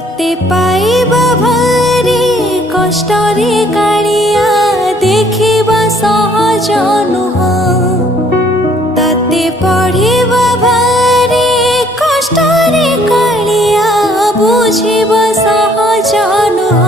তাতে পাইবা ভারি কষ্টরে কালিয়া দেখিবা সহজ নুহ তাতে পড়িবা ভারি কষ্টরে কালিয়া বুঝিবা সহজ নুহ